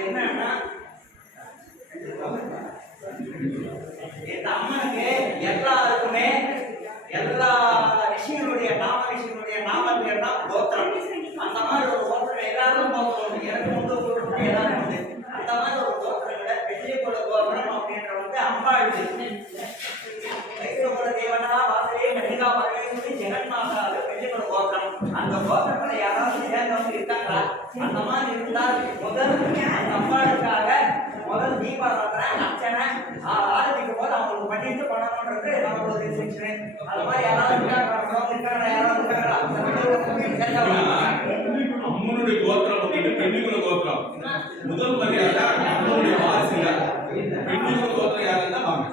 என்னன்னா இந்த அம்மனுக்கு எல்லாருக்குமே எல்லா விஷயங்களுடைய நாம பேர் தான் கோத்திரம். அந்த மாதிரி ஒரு கோத்திரம் எல்லாரும் கோத்திரம் எனக்கு முன்பு எல்லாரும் உண்டு. அந்த மாதிரி ஒரு கோத்திரங்களை வெள்ளிக்குள கோத்திரம் அப்படின்ற வந்து அம்பாள் வைகுல தேவனா வாசலே கன்னிகா பரமேஸ்வரி ஜெகன்மாதாவு வெள்ளிக்குள கோத்திரம். அந்த கோத்திரத்துல யாராவது சேர்ந்தவங்க இருக்காங்களா? அந்த மாதிரி இருந்தால் முதல் அந்த அம்பாளுக்காக முதல் தீபாராதனை அர்ச்சனை ஆரம்பிக்கும் போது அவங்களுக்கு பண்ணிட்டு பண்ணணும்ன்றது நம்மளோட ரிசெப்ஷன். அது மாதிரி யாராவது அம்மனுடைய கோத்திரம் வந்து பெண்ணுக்குள்ள கோத்திரம். முதல் மரியாதை அம்மனுடைய வாரிசுல பெண்ணுக்குள்ள கோத்திரம் யாருன்னா வாங்க.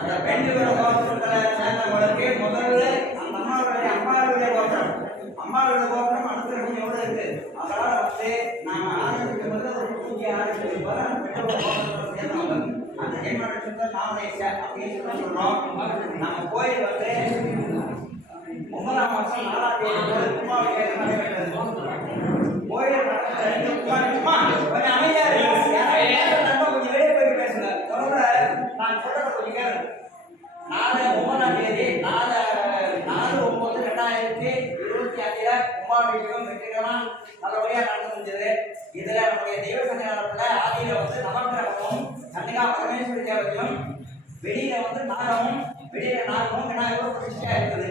அந்த பெண்களோட கோத்திரத்துல சேர்ந்தவங்களுக்கு முதல்ல அந்த அம்மாவுடைய கோத்திரம் அனுகிரகம் எவ்வளவு இருக்கு. அதனால வந்து நாம ஆரம்பிக்கும் போது ஒரு பூஜை ஆரம்பிக்கும் போது அந்த பெண்களோட கோத்திரத்துல சேர்ந்தவங்க அந்த ஜென்ம நாமதேச அப்படின்னு சொல்றோம். நம்ம கோயில் வந்து 9ஆம் மாசம் 4ஆம் தேதி கும்பாபிஷேகம் நடைபெற்றது. கோயில் கொஞ்சம் அமைதியா கொஞ்சம் வெளியே போய் பேசுங்க. நான் சொல்றத கொஞ்சம் கேளுங்க. 9ஆம் தேதி 4/9/2025 கும்பாபிஷேகம் வெற்றிகரமா நல்லபடியா நடந்து முடிஞ்சது. இதுல நம்முடைய தெய்வ சன்னிதானத்துல ஆதியில வந்து நவக்கிரகமும் கன்னிகா பரமேஸ்வரி தேவதையும் வெளியில வந்து நாகமும் விநாயகரும் பிரதிஷ்டையா இருக்குது.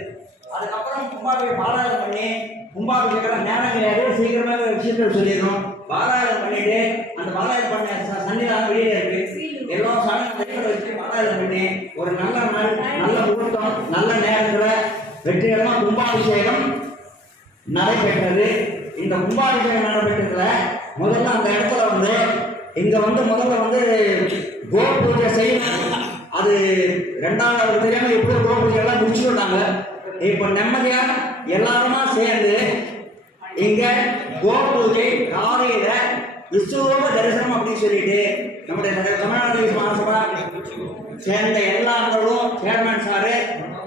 அதுக்கப்புறம் கும்பாபிஷேகம் பாராயணம் பண்ணி கும்பாபிஷேகம் நேரம் கிடையாது, சீக்கிரமாக விஷயங்கள் சொல்லிடுறோம். பாராயணம் பண்ணிட்டு அந்த பாராயணம் பண்ண சன்னிதானம் வெளியில இருக்கு. எல்லா சாமியும் வச்சு பாராயணம் பண்ணி ஒரு நல்ல நாள் நல்ல முகூர்த்தம் நல்ல நேரத்துல வெற்றிகரமா கும்பாபிஷேகம் நடைபெற்றது. இந்த கும்பாபிஷேகம் நடைபெற்றதுல முதல்ல அந்த இடத்துல வந்து இங்க வந்து முதல்ல வந்து கோ பூஜை செய்யணும். அது 2வது தெரியாம எப்படியோ கோ பூஜை எல்லாம் முடிச்சுட்டாங்க. இப்போ நிம்மதியா எல்லாருமா சேர்ந்து இங்க கோ பூஜை காலையில விஸ்வரூப தரிசனம் அப்படின்னு சொல்லிட்டு நம்முடைய தமிழ்நாடு மகாசபா சேர்ந்த எல்லாங்களும் சேர்மன் சாரு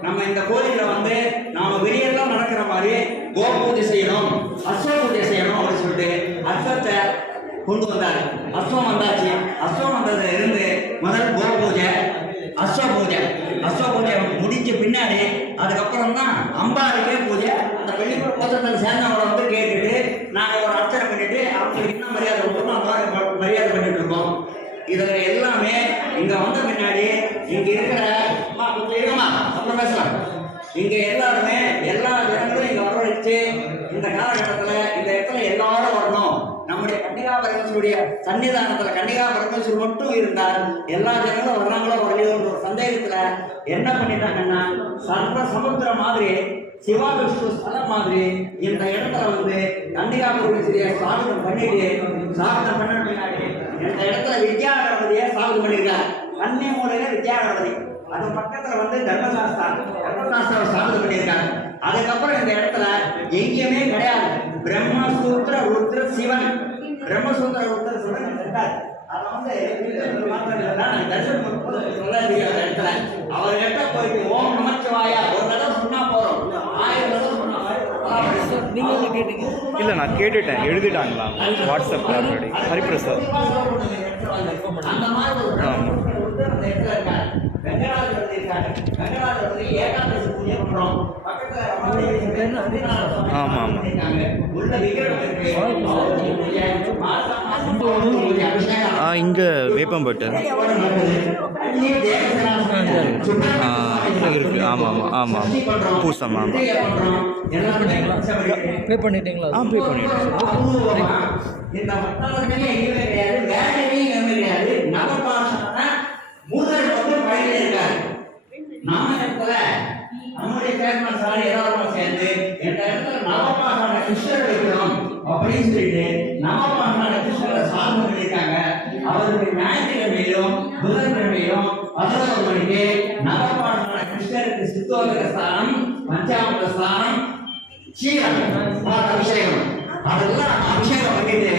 நம்ம இந்த கோயிலில் வந்து நாம வெளியெல்லாம் நடக்கிற மாதிரி கோ பூஜை செய்யணும், அஸ்வ பூஜை செய்யணும் அப்படின்னு சொல்லிட்டு அஸ்வத்தை கொண்டு வந்தாரு. அஸ்வம் வந்தாச்சு. அஸ்வம் வந்ததுல இருந்து முதல் கோ பூஜை அஸ்வ பூஜை முடிஞ்ச பின்னாடி அதுக்கப்புறம் தான் அம்பாளுக்கே பூஜை. அந்த வெள்ளிக்குள கோத்திரத்தில் சேர்ந்தவங்களை வந்து கேட்டுட்டு நாங்கள் ஒரு அர்ச்சனை பண்ணிட்டு அவங்களுக்கு என்ன மரியாதை கொடுக்கணும் அந்த மரியாதை பண்ணிட்டு இருக்கோம். இதுல எல்லாமே இங்க வந்த பின்னாடி இங்க இருக்கிற அப்புறம் பேசலாம். இங்க எல்லாருமே எல்லா ஜனங்களும் இங்க வரவழைச்சு இந்த காலகட்டத்துல இந்த இடத்துல எல்லாரும் வரணும். நம்முடைய கன்னிகா பரமேஸ்வருடைய சன்னிதானத்துல கன்னிகா பரமேஸ்வரர் மட்டும் இருந்தால் எல்லா ஜனங்களும் வர்றாங்களோ வரலையோன்ற ஒரு சந்தேகத்துல என்ன பண்ணிட்டாங்கன்னா சர்வ சமுத்திரம் மாதிரி சிவா விஷ்ணு ஸ்தலம் மாதிரி இந்த இடத்துல வந்து கன்னிகா பரமேஸ்வரியை சாகனம் பண்ணிட்டு சாகனம் பண்ண பின்னாடி இந்த இடத்துல வித்யாகணபதியை சாகனம் பண்ணியிருக்காரு. கன்னி மூலையில வித்யாகணபதி, அது பக்கத்துல வந்து தர்மசாஸ்திராவை சாகனம் பண்ணியிருக்காங்க. அதுக்கப்புறம் இந்த இடத்துல எங்கேயுமே கிடையாது. பிரம்மசூத்திர ருத்ர சிவன் இருக்காரு. அதை வந்து தரிசனம் சொல்ல முடியாது. இடத்துல அவர்கிட்ட போயிட்டு ஓம் நமச்சிவாயா ஒரு தடவை சொன்னா போறோம், 1000 தடவை சொன்னா. நீங்க கேட்டீங்க? இல்லை, நான் கேட்டுட்டேன். எழுதிட்டாங்களா வாட்ஸ்அப்பில் ஆல்ரெடி? ஹரிபிரசாத். ஆமாம் இங்கே வேப்பம்பட்டு இருக்கு. ஆமாம் பூசம். ஆமாம், பே பண்ணிட்டீங்களா? பே பண்ணிட்டேன். நம்முடைய சேர்மன் சார் எல்லாரும் சேர்ந்து இந்த இடத்துல நவபாஷான கிருஷ்ணர் வைக்கிறோம் அப்படின்னு சொல்லிட்டு நவபாஷான கிருஷ்ணரை சாதனை பண்ணியிருக்காங்க. அவருடைய ஞாயிற்றுக்கிழமையிலும் புதன்கிழமையிலும் 11 மணிக்கு நவபாஷான கிருஷ்ணருக்கு சித்தோதக ஸ்தானம், பஞ்சாமிர்த ஸ்தானம், க்ஷீரம் அபிஷேகம் அதெல்லாம் அபிஷேகம் பண்ணிட்டு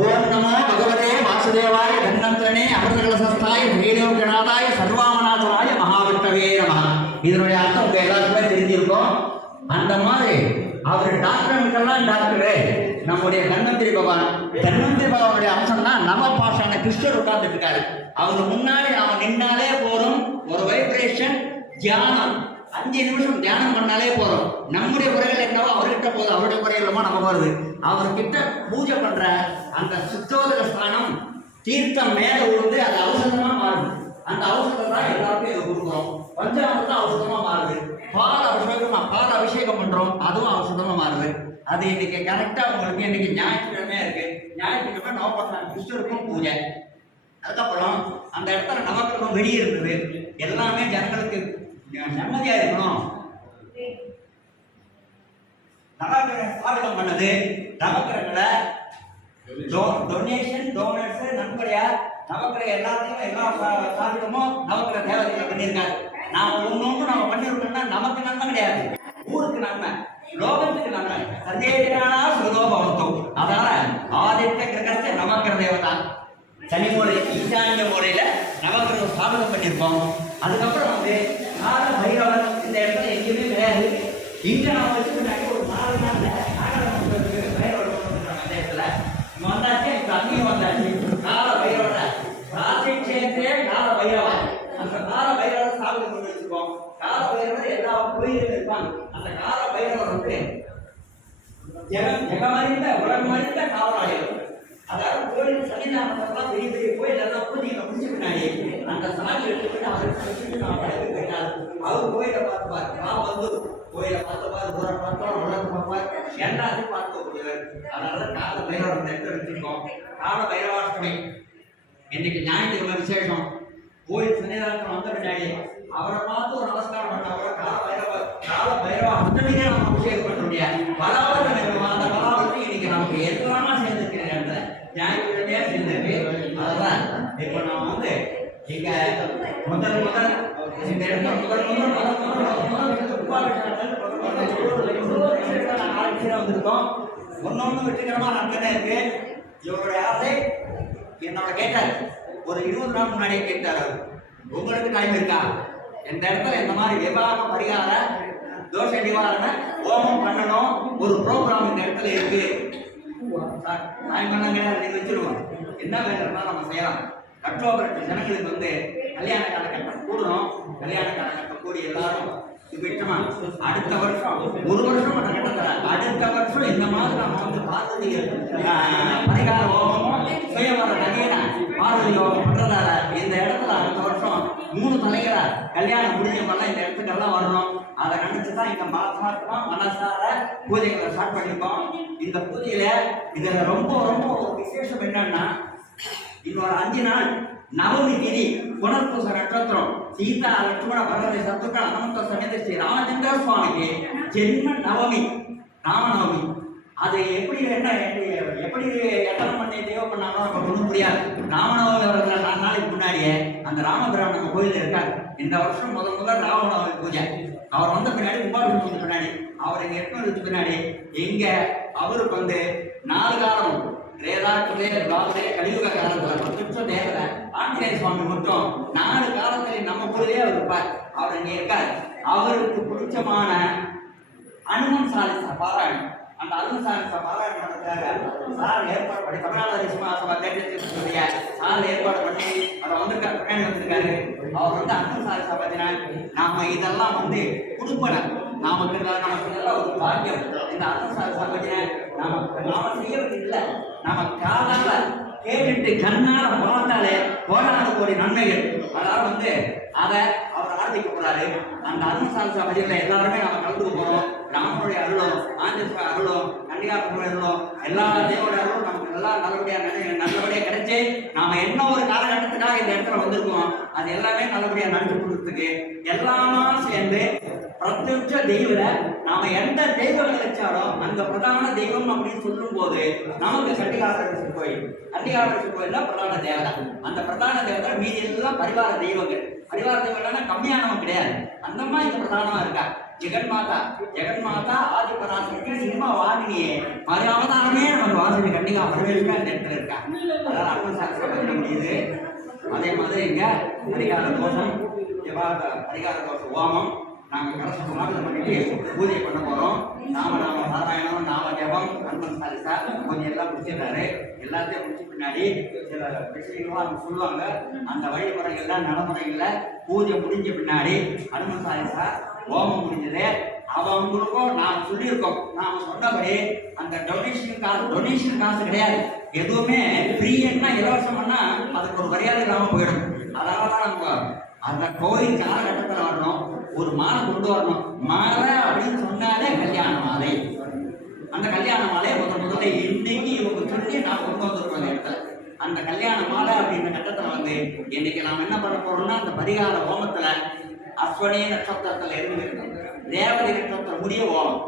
ஓம் நமோ பகவதே வாசுதேவாய தன்னந்தனே அமிர்தகலசஸ்தாய ஸ்ரீலோகநாதாய சர்வாமநாதராய மகாவிஷ்ணவே நமஹ. இதனுடைய அர்த்தம் உங்க எல்லாருக்குமே தெரிஞ்சிருக்கும். அந்த மாதிரி அவர் டாக்டருக்கெல்லாம் டாக்டரு நம்முடைய தன்வந்திரி பகவானுடைய அம்சம் தான் நவபாஷான கிருஷ்ணர் உட்கார்ந்துட்டு இருக்காரு. அவங்க முன்னாடி நாம நின்னாலே போதும், ஒரு வைப்ரேஷன் தியானம் 5 நிமிஷம் தியானம் பண்ணாலே போதும். நம்முடைய குறைகள் என்னவோ அவர்கிட்ட போதும், அவருடைய குறைகளமா நம்ம வருது. அவர்கிட்ட பூஜை பண்ற அந்த சுத்தோதக ஸ்தானம் தீர்த்தம் மேல விழுந்து அது ஔஷதமா மாறுது. அந்த ஔஷதம் தான் எல்லாருக்கும் இதை கொடுக்குறோம். பஞ்சாமிர்தம் ஔஷதமா மாறுது. பால் அபிஷேகம் பண்றோம், அதுவும் ஔஷதமா மாறுது. அது இன்னைக்கு கரெக்டா உங்களுக்கு இன்னைக்கு ஞாயிற்றுக்கிழமையா இருக்கு. ஞாயிற்றுக்கிழமை நவபாஷான கிருஷ்ணருக்கும் பூஜை. அதுக்கப்புறம் அந்த இடத்துல நவக்கிரகம் வெளியே இருந்தது. எல்லாமே ஜனங்களுக்கு நிம்மதியா இருக்கணும். நவக்கிரக ஸ்தாபனம் பண்ணது. நவக்கிரகங்களை டொனேஷன் நன்கொடையா நவக்கிரக எல்லாத்தையும் எல்லா ஸ்தாபனமும் நவக்கிரக தேவதைகளை பண்ணியிருக்காரு. நாம ஒன்னொன்று நம்ம பண்ணிருக்கோம்னா நமக்கு நன்மை கிடையாது, ஊருக்கு நன்மை, லோகத்துக்கு நன்மை. சந்தேகனா சுலோபவத்தம். அதனால ஆதித்ய கிரகத்தை நவக்கிரக தேவதா சனி மூலை ஈசான்ய மூலையில நவக்கிரக ஸ்தாபனம் பண்ணியிருக்கோம். அதுக்கப்புறம் வந்து கால பைரவர் இந்த இடத்துல எங்கேயுமே கிடையாது. இங்க நம்ம வச்சுக்கிட்டாங்க ஒரு 4 நாள்ல பைரவர் அந்த இடத்துல வந்தாச்சு. இப்ப அங்கேயும் வந்தாச்சு. கால பைரவர ராசிக்ஷேத்திரே கால பைரவர். அந்த கால பைரவர் ஸ்தாபனம் பண்ணி வச்சிருக்கோம். கால பைரவர் எல்லா கோயிலும் இருப்பாங்க. அந்த கால பைரவர் வந்து ஜெகமறிந்த உலகமறிந்த காவலாளிகள். அதாவது கோயில் சன்னிதானத்தெல்லாம் பெரிய பெரிய கோயில் எல்லாம் பூஜைகளை முடிச்சு பின்னாடி அந்த சாமி எடுத்துக்கிட்டு அவருக்கு வச்சுட்டு நான் படைப்பு கேட்டார். அவர் கோயிலை பார்த்துப்பார். நான் வந்து கோயிலை பார்த்துப்பார், ஊரை பார்த்தோம், உலகத்தை பார்ப்பார், எல்லாத்தையும் பார்க்கக்கூடியவர். அதனால கால பைரவர் அந்த இடத்துல வச்சிருக்கோம். கால பைரவாஷ்டமி இன்னைக்கு ஞாயிற்றுக்கிழமை விசேஷம். கோயில் சன்னிதானத்தில் வந்த பின்னாடி அவரை பார்த்து ஒரு நமஸ்காரம் பண்ண கால பைரவ அஷ்டமிக்கே நம்ம அபிஷேகம் பண்ண முடியாது. பலாவரம் அந்த பலாவரத்தை இன்னைக்கு நமக்கு எல்லாமா சேர்ந்துருக்கிற இடத்துல ஞாயிற்றுக்கிழமையா சேர்ந்திருக்கு. அதுதான் இப்ப நம்ம வந்து இங்க முதல் இந்த இடத்துல வந்திருக்கோம். ஒன்னொன்னு வெற்றிகரமா நடந்துட்டே இருக்கு. இவருடைய ஆசை என்னோட கேட்டார், ஒரு 20 நாள் முன்னாடியே கேட்டார். உங்களுக்கு டைம் இருக்கா? இந்த இடத்துல இந்த மாதிரி விவாக பரிகார தோஷ நிவாரண ஹோமம் பண்ணணும், ஒரு ப்ரோக்ராம் இந்த இடத்துல இருக்கு. டைம் பண்ணாங்க நீங்க வச்சிருவோம். என்ன வேணும்னா நம்ம செய்யலாம். அக்டோபர் ஜனங்களுக்கு வந்து கல்யாண காலகட்டம் கூடணும். கல்யாண காலகட்டம் கூடி எல்லாரும் விட்டமா அடுத்த வருஷம் ஒரு வருஷம் அடுத்த வருஷம் இந்த மாதிரி நம்ம வந்து பார்வதி பரிகார ஹோமமும் சுயவர நகையின பார்வதி ஹோமம் பண்றதால இந்த இடத்துல அடுத்த வருஷம் 3 தலைகளா கல்யாணம் முடிஞ்சவங்கலாம் இந்த இடத்துக்கெல்லாம் வரணும். அதை நினைச்சுதான் இங்க மாசமா மனசார பூஜைகளை ஸ்டார்ட் பண்ணிருக்கோம். இந்த பூஜையில இதுல ரொம்ப ரொம்ப ஒரு விசேஷம் என்னன்னா, இன்னொரு 5 நாள் நவமி திதி புனர்பூச நட்சத்திரம் சீதா லட்சுமண பரத சத்துக்கள் அனந்த சமேத ஸ்ரீ ராமச்சந்திர சுவாமிக்கு ஜென்ம நவமி ராமநவமி. அது எப்படி எத்தனை பண்ணி தேவை பண்ணாலும் நமக்கு ஒன்றும் புரியாது. ராமநவமி வர்ற 4 நாளைக்கு முன்னாடியே அந்த ராமபிரான் நம்ம கோயிலில் இருக்காரு. இந்த வருஷம் முதல் ராமநவமி பூஜை. அவர் வந்த பின்னாடி கும்பாபிஷேகத்துக்கு பின்னாடி அவர் இங்க எடுத்து பின்னாடி இங்க அவருக்கு வந்து 4 காலம் கலியுக காலத்துல தேவரை ஆஞ்சநேய சுவாமி மட்டும் 4 காலத்துல நம்ம கூடவே அவர் இருப்பார். அவர் இங்க இருக்கார். அவருக்கு பிடிச்சமான அனுமன் சாலிசா பாராயணம், அந்த அனுமன் சாலிசா பாராயணம் பண்ணுறதுக்காக சார் ஏற்பாடு பண்ணி தமிழ்நாடு சார் ஏற்பாடு பண்ணி அவர் வந்திருக்காரு, பின்னாடி வந்திருக்காரு. அவர் வந்து அனுமன் சாலிசா பார்த்தீங்கன்னா நாம இதெல்லாம் வந்து கொடுப்பன நமக்கு நல்ல ஒரு பாக்கியம். இந்த அனுமன் சாலிசா பார்த்தீங்கன்னா நாம செய்ய வேண்டியதில்லை, நம்ம காதால கேட்டுட்டு கண்ணால பார்த்தாலே கோடான கோடி நன்மைகள். அதாவது வந்து அதை அவர் ஆரம்பிக்க போறாரு. அந்த அருணசாலிசா பதிவில் எல்லாருமே நம்ம கலந்துக்க போறோம். ராமனுடைய அருளும் ஆஞ்சநேய அருளும் கன்னியாகுமரி அருளும் எல்லா தேவோட அருளும் நமக்கு எல்லாம் நல்லபடியா கிடைச்சு நாம என்ன ஒரு காலகட்டத்துக்காக இந்த இடத்துல வந்திருக்கோம் அது எல்லாமே நல்லபடியா நடத்தி கொடுத்துருக்கு. எல்லாமா சேர்ந்து பிரத்யட்ச தெய்வ நாம எந்த தெய்வங்களை வச்சாலும் அந்த பிரதான தெய்வம் அப்படின்னு சொல்லும் போது நமக்கு கன்னிகாபுரேஸ்வரர் கோயில்ல பிரதான தேவதை. அந்த பிரதான தேவதை மீதி எல்லாம் பரிவார தெய்வங்கள். பரிவார தெய்வங்கள்னா கம்மியானவங்க கிடையாது, அந்த மாதிரி இந்த பிரதானமா இருக்கா. ஜெகன்மாதா ஆதிபராசக்தி சினிமா வாகினியே மறு அவதாரமே நமக்கு வாசனை கண்டிகா வரவேற்க அந்த இடத்துல இருக்காங்க. அதாவது அம்மன் சாஸ்திரம் பண்ண முடியுது. அதே மாதிரி இங்க பரிகார தோஷம் பரிகார தோஷ ஹோமம் நாங்கள் கலச சமாதானம் பண்ணிட்டு பூஜை பண்ண போறோம். நாம பாராயணம் நாம ஜபம் அம்மன் சாலிசா கொஞ்சம் எல்லாம் முடிச்சிடுறாரு. எல்லாத்தையும் முடிச்ச பின்னாடி சில விஷயங்களும் அவங்க சொல்லுவாங்க. அந்த வழிமுறைகள்லாம் நடைமுறைகள்ல பூஜை முடிஞ்ச பின்னாடி அம்மன் சாலிசா ஹோமம் முடிஞ்சது. அவங்களுக்கும் நாம் சொல்லியிருக்கோம். நாம சொன்னபடி அந்த டொனேஷன் காசு கிடையாது. எதுவுமே ஃப்ரீன்னா இலவசம்னா அதுக்கு ஒரு மரியாதை இல்லாமல் போயிடும். அதனால தான் நம்ம அந்த கோயில் காலகட்டத்தில் வரணும். ஒரு மாலை கொண்டு வரணும். மாலை அப்படின்னு சொன்னாலே கல்யாண மாலை. அந்த கல்யாண மாலையை முதல்ல இன்னைக்கு இவங்க சொல்லி நான் கொண்டு வந்திருக்கோம் அந்த இடத்துல. அந்த கல்யாண மாலை அப்படின்ற கட்டத்தில் வந்து இன்னைக்கு நாம் என்ன பண்ண போறோம்னா அந்த பரிகார ஹோமத்துல அஸ்வனி நட்சத்திரத்துல இருந்து ரேவதி நட்சத்திரம் முடிய ஹோமம்,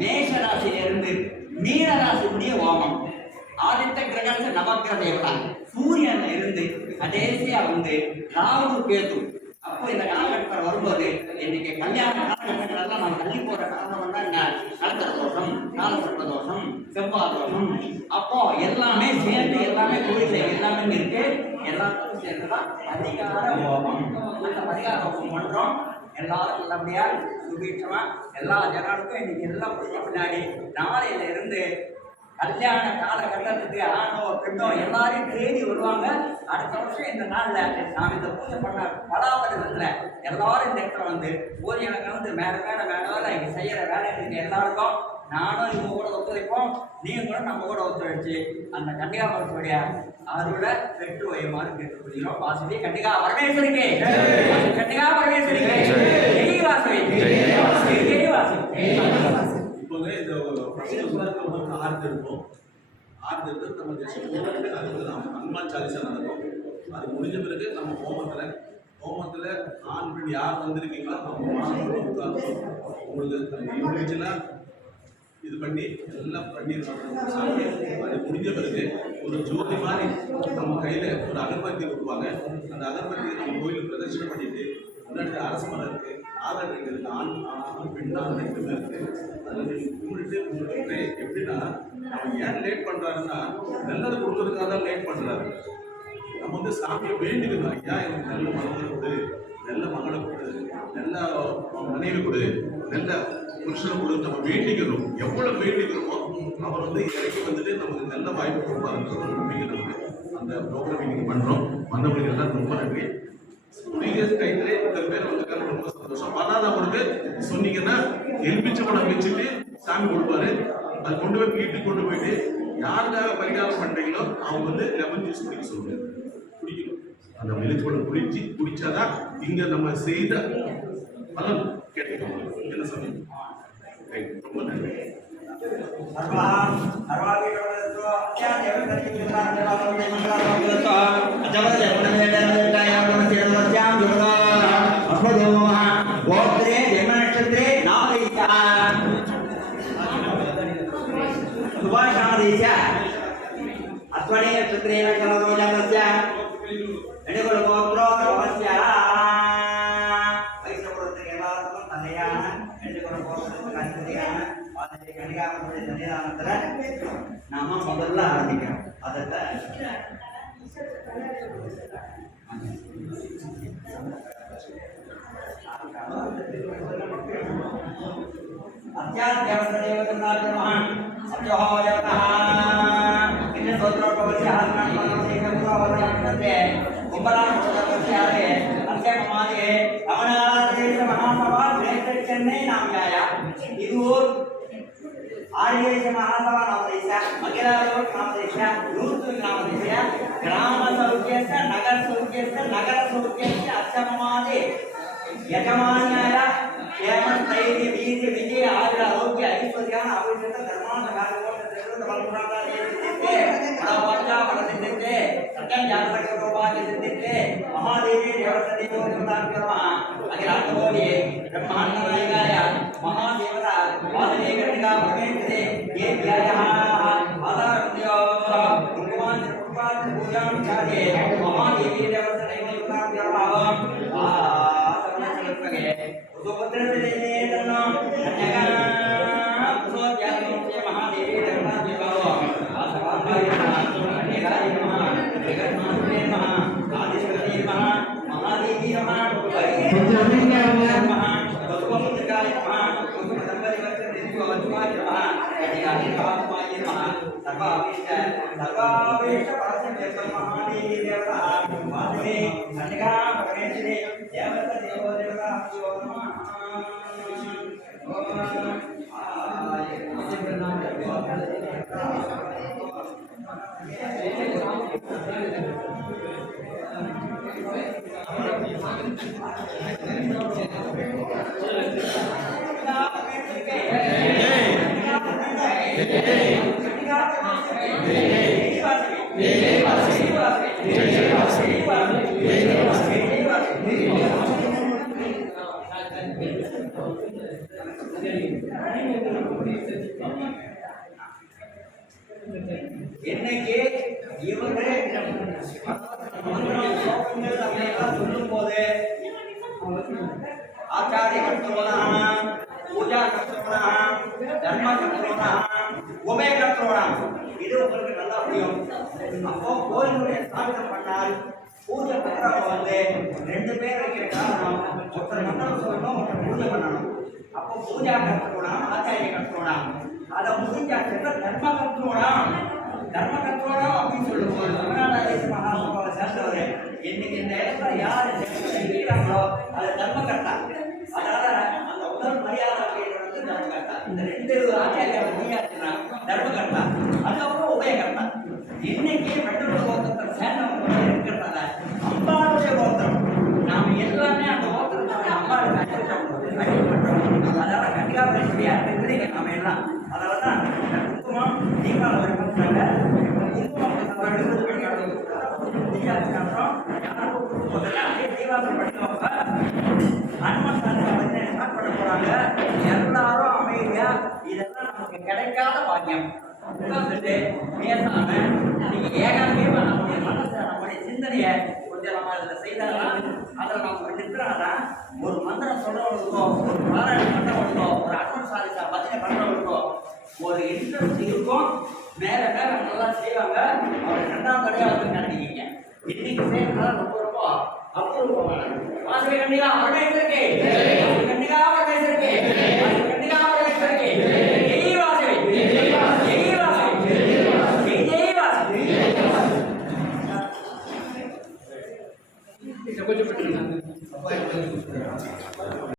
மேஷ ராசியில இருந்து மீன ராசி முடிய ஹோமம், ஆதித்த கிரகண நவக்கிர தேவதா சூரியன்ல இருந்து கடைசியா வந்து ராகு கேது. அப்போ இந்த காலகட்டத்தில் வரும்போது இன்னைக்கு கல்யாண காலகட்டங்கள்லாம் நம்ம தள்ளி போற காரணம் தான் கலத்திர தோஷம், காலசர்ப்ப தோஷம், செவ்வாய் தோஷம். அப்போ எல்லாமே சேர்ந்து எல்லாமே கோயில எல்லாமே இருக்கு. எல்லாத்துக்கும் சேர்ந்துதான் பரிகார ஹோமம். அந்த பரிகார ஹோமம் பண்றோம். எல்லாரும் நல்லபடியா சுபீட்சமா எல்லா ஜனாலுக்கும் இன்னைக்கு எல்லாம் முடிஞ்ச பின்னாடி நாளையில இருந்து கல்யாண காலகட்டத்துக்கு ஆணோ பெண்ணோ எல்லாரையும் தேடி வருவாங்க. அடுத்த வருஷம் இந்த நாள்ல நாம் இந்த பூஜை பண்ண பலாபலத்துல எல்லாரும் இந்த இடத்துல வந்து பூஜை கலந்து மேல இங்க செய்யற வேலை இருக்கு. எல்லாருக்கும் நானும் இவங்க கூட ஒத்துழைப்போம். நீங்க கூட நம்ம கூட ஒத்துழைச்சு அந்த கன்னிகாபுரத்துடைய அருளை பெற்று வையுமாறு கேட்டுக்கொள்கிறோம். வாசவி கன்னிகா பரமேஸ்வரிக்கு, கன்னிகா பரமேஸ்வரிக்கு ஜெய் வாசவி, ஜெய் வாசவி. இப்போது இந்த ஆர்த்து இருக்கும். ஆர்த்து எடுத்து நம்ம ஹனுமான் சாலிசா நடக்கும். அது முடிஞ்ச பிறகு நம்ம ஹோமத்தில் ஆண் பெண் யார் வந்திருக்கீங்களோ அவங்க மாணவர்கள் உட்கார்ந்து உங்களுக்கு இண்டிவிஜுவலாக இது பண்ணி எல்லாம் பண்ணிடுவாங்க சாமி. அது முடிஞ்ச பிறகு ஒரு ஜோதி மாதிரி நம்ம கையில் ஒரு அகர்பத்தி கொடுப்பாங்க. அந்த அகர்பத்தியை நம்ம கோயிலுக்கு பிரதர்ஷனம் பண்ணிட்டு முன்னாடி அரச மரம் இருக்குது, ஆதார் ரெண்டு இருக்குது, ஆண் பெண்ணாக 2 பேர் இருக்குது. அதில் கும்பிட்டு உங்களுக்கு எப்படின்னா நம்ம ஏன் லேட் பண்ணுறாருன்னா நல்லது கொடுக்கறதுக்காக தான் லேட் பண்ணுறாரு. நம்ம வந்து சாமியை வேண்டிக்கணும். ஐயா எனக்கு நல்ல மனதை கொடு, நல்ல மகளை கொடு, நல்ல மனைவி கொடு, நல்ல புருஷனை கொடு நம்ம வேண்டிக்கணும். எவ்வளவு வேண்டிக்கிறோமோ அவர் வந்து இறக்கி வந்துட்டு நமக்கு நல்ல வாய்ப்பு கொடுப்பாருன்ற ஒரு நம்பிக்கை நமக்கு. அந்த ப்ரோக்ராம் இன்னைக்கு பண்ணுறோம். வந்தவங்களுக்கு எல்லாம் ரொம்ப நன்றி. டைத்துல இந்த பேர் வந்து ரொம்ப சந்தோஷம். வராதவங்களுக்கு சொன்னீங்கன்னா எலுமிச்சம்பழம் வச்சுட்டு சாமி கொடுப்பாரு. அது கொண்டு போய் வீட்டுக்கு கொண்டு போயிட்டு யாருக்காக பரிகாரம் பண்றீங்களோ அவங்க வந்து லெமன் ஜூஸ் குடிக்க சொல்லுங்க. குடிக்கணும். அந்த எலுமிச்சம்பழம் குடிச்சாதான் இங்க நம்ம செய்த பலன் கிடைக்கும். என்ன சொன்னீங்க? ரொம்ப நன்றி. அஸ்வனி நட்சத்திரேன கலரோஜாதஸ்ய எடிகுல கோத்ரோ ரவஸ்ய வைசபுரத்துக்கு எல்லாருக்கும் தந்தையான எடிகுல கோத்திரத்துக்கு அதிபதியான வாசவி கன்னிகாபுரத்துடைய சன்னிதானத்துல நாம முதல்ல ஆரம்பிக்கிறோம். அதற்கு महासभा ग्राम सौख्यस्य नगर सौख्यस्य नगर सौख्यस्य अक्षमादे यजमान्याय एवं धैर्य वीर्य विजय आदर आरोग्य ऐश्वर्य अभिषेक धर्मान भागवत देवता बलपुराता सिद्धिते बलवाचा बल सिद्धिते सत्यं जातक सौभाग्य सिद्धिते महादेवी देवता देवता कर्मा अखिलांडकोटि ब्रह्मांड नायकाय महादेवता वासवी कन्निका परमेश्वरी ये व्यायः आधारण्यो भगवान कृपात् पूजां चार्ये महादेवी देवता देवता कर्मा என்னைக்கு இவரு சொல்லும் போது ஆச்சாரிய கர்த்தோணாம், பூஜா கர்த்தோணாம், தர்ம கர்த்தோணாம், உபய கர்த்தோணாம், இது உங்களுக்கு நல்லா புரியும். அப்போ கோயிலுடைய ஸ்தாபிதம் பண்ணால் பூஜை பண்றவங்க வந்து 2 பேர் வைக்கிற காரணம், ஒருத்தர் மந்திரம் சொல்லணும், ஒருத்தர் பூஜை பண்ணணும். அப்போ பூஜா கர்த்தோணாம், ஆச்சாரிய கர்த்தோணாம், அதை முடிஞ்சாச்சுன்னா தர்ம கர்த்தோணாம். தர்ம கர்த்தோணம் அப்படின்னு சொல்லும்போது தமிழ்நாடு மகாசபாவை சேர்ந்தவர் இன்னைக்கு இந்த இடத்துல யார் இருக்கிறாங்களோ அது தர்மகர்த்தா. அதனால அந்த உடல் மரியாதை வந்து தர்மகர்த்தா. இந்த 2 ஆச்சாரியாவை முடியாச்சுன்னா தர்மகர்த்தா. அதுக்கப்புறம் உபயகர்த்தா. இன்னைக்கு வெள்ளூர் கோத்திரத்தை சேர்ந்தவங்க இருக்கிறதால அம்பாளுடைய கோத்திரம் நாம எல்லாமே அந்த கோத்திரத்தை அம்பாளுக்கு அடிப்பட்டோம். அதனால கண்டிப்பா நாம எல்லாம் அதனாலதான் குங்குமம் தீபாவளி வரைக்கும் எல்லாரும் அமைதியா இதெல்லாம் நமக்கு கிடைக்காத பாக்கியம். உட்கார்ந்துட்டு பேசாம நீங்க ஏகாங்கியமா நம்முடைய மனசை நம்முடைய சிந்தனையை கொஞ்சம் நம்ம அதில் செய்தாதான் அதில் நம்ம நிற்கிறாங்கன்னா ஒரு மந்திரம் சொல்றவங்களுக்கோ ஒரு பாராயணம் பண்றவங்களுக்கோ ஒரு அன்பன் சாதிச்சா பஜனை பண்றவங்களுக்கோ ஒரு இன்ட்ரெஸ்ட் இருக்கும். மேல மேல நல்லா செய்வாங்க. அவர் 2ஆம் தடையா வந்து நினைக்கிறீங்க. இன்னைக்கு செய்யறதுனால ரொம்ப ரொம்ப அபூர்வமான வாசகண்டிகா அவருடைய கண்டிகா அவருடைய